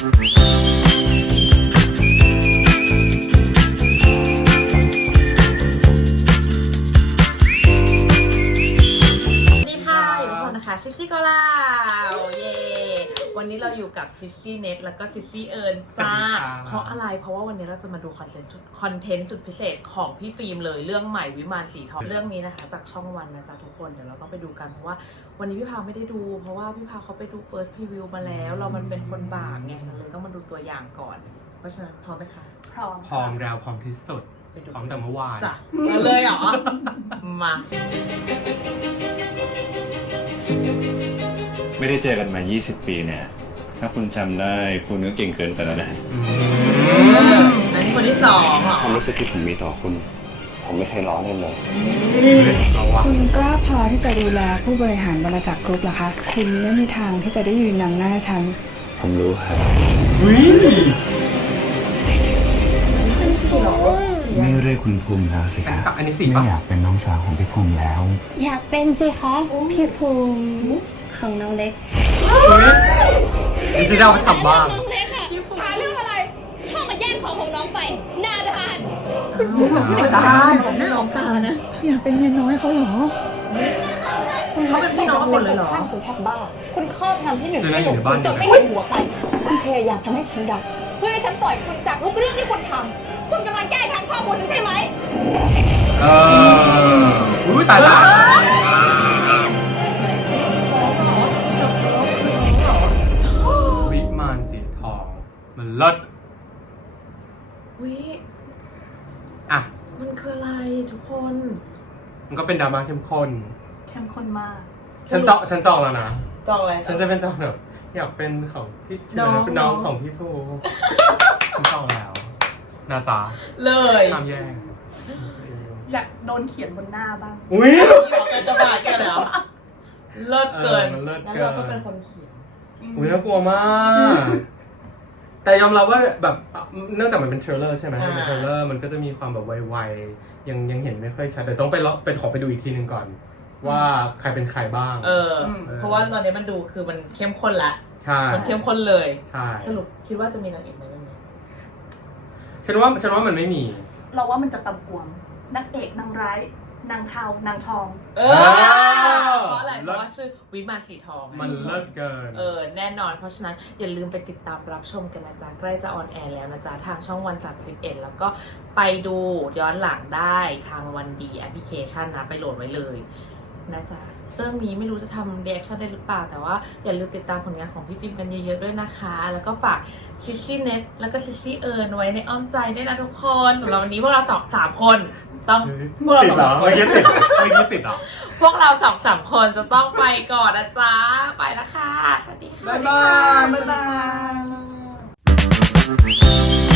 ส วันนี้เราอยู่กับซิซี่เน็ตแล้วก็ซิซี่เอิญจ้าสวัสดีครับเพราะอะไร เพราะว่าวันนี้เราจะมาดูคอนเทนต์คอนเทนต์สุดพิเศษของพี่ฟิล์มเลย เรื่องใหม่วิมานสีทองเรื่องนี้นะคะ จากช่องวันนะจ๊ะทุกคน เดี๋ยวเราต้องไปดูกัน เพราะว่าวันนี้พี่พาวไม่ได้ดู เพราะว่าพี่พาวเขาไปดูเฟิร์สพรีวิวมาแล้ว เรามันเป็นคนบาปไงเราเลยต้องมาดูตัวอย่างก่อน เพราะฉะนั้นพร้อมไหมคะ พร้อม พร้อมแล้วพร้อมที่สุดไปดูพร้อมแต่เมื่อวานจ้ะเอาเลยเหรอ มา ไม่ได้เจอกันมา 20 ปีเนี่ย ถ้าคุณจำได้คุณก็เก่งเกินไปแล้วนะอืมอันนี้คนที่สองเหรอความรู้สึกที่ผมมีต่อคุณ ผมไม่เคยล้อเล่นเลยเอาวะคุณกล้าพอที่จะดูแลผู้บริหารบริษัทกรุ๊ปเหรอคะ คุณไม่มีทางที่จะได้ยืนนำหน้าฉัน ผมรู้ครับ ยไม่เรียกคุณภูมิแล้วสิอันครับอันนี้สี่ไม่ป่ะอยากเป็นน้องสาวของพี่ภูมิแล้ว อยากเป็นสิคะพี่ภูมิของน้องเล็กดิฉันจะเอาไปทำบ้างน้องเล็กอะหาเรื่องอะไร ชอบมาแย่งของของน้องไปหน้าด้านกับผู้จัดการหน้าของตานะอยากเป็นเมียน้อยเขาเหรอเขาเป็นพี่น้องกันหมดเลยเหรอท่านคุณแทบบ้า คุณครอบงำที่หนึ่งคือนั่งอยู่ในบ้านจนไม่เห็นหัวใครคุณพยายามทำให้ฉันรัก เพื่อให้ฉันปล่อยคุณจากทุกเรื่องที่คุณทำคุณกำลังแก้ทางครอบครัวฉันใช่ไหม เอออุ้ยตายตายวิมานสีทอง มันเลิศวิอะ มันคืออะไรทุกคน มันก็เป็นดราม่าเข้มข้น เข้มข้นมาก ฉันจองฉันจองแล้วนะ จองอะไรฉันจะเป็นจองแบบ อยากเป็นของพี่เชน้ออง เป็นน้องของพี่ภูฉันจองแล้วนาจ๊ะเลยห้ามแย่งอยากโดนเขียนบนหน้าบ้าง อุ้ยเป็นจะบาดกันแล้วเลิศเกินเออมันเลิศงั้นเกินเราก็เป็นคนเขียน อุ้ยน่ากลัวมาก แต่ยอมรับว่าแบบเนื่องจากมันเป็นเทรลเลอร์ใช่ไหมอ่า มันเป็นเทรลเลอร์มันก็จะมีความแบบไวๆยังยังเห็นไม่ค่อยชัดแต่ต้องไปเลาะเป็นขอไปดูอีกทีหนึ่งก่อน ว่าใครเป็นใครบ้าง เออ เพราะว่าตอนนี้มันดูคือมันเข้มข้นละใช่มันเข้มข้นเลยใช่สรุปคิดว่าจะมีนางเอกไหมเรื่องนี้ฉันว่าฉันว่ามันไม่มี เราว่ามันจะตำกวงนางเอกนางร้ายนางเทานางทองเออเออเพราะอะไรเพราะว่าชื่อวิมานสีทอง มันเลิศเกิน เออ แน่นอน เพราะฉะนั้นอย่าลืมไปติดตามรับชมกันนะจ๊ะ ใกล้จะออนแอร์แล้วนะจ๊ะ ทางช่องวัน 31 แล้วก็ไปดูย้อนหลังได้ทางวันดีแอปพลิเคชันนะ ไปโหลดไว้เลย นะจ๊ะเรื่องนี้ไม่รู้จะทำเรีแอคชั่นได้หรือเปล่า แต่ว่าอย่าลืมติดตามผลงานของพี่ฟิล์มกันเยอะๆด้วยนะคะ แล้วก็ฝากซิซี่เน็ตแล้วก็ซิซี่เอิร์นไว้ในอ้อมใจด้วยนะทุกคนสำหรับวันนี้พวกเราสองสามคน ต้องพวกเราติดสองเหรอคเมื่นอกี้ติดเมื่อกี้ติดเหรอ พวกเราสองสามคนจะต้องไปก่อนนะจ๊ะไปแล้วค่ะสวัสดีค่ะ บ๊ายบาย บ๊ายบาย